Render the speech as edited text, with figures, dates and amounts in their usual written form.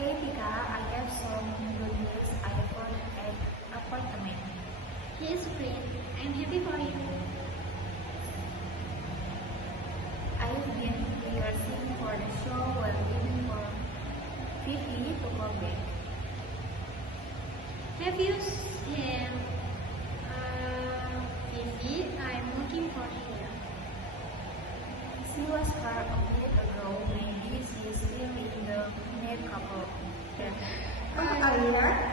Hey Pika, I have some good news. I found an apartment. Yes, great. I'm happy for you. I've been rehearsing for the show while waiting for Vicky to come back. Have you seen Vivi? I'm looking for her. She was here a week ago. Maybe she's still in the married couple. Alia?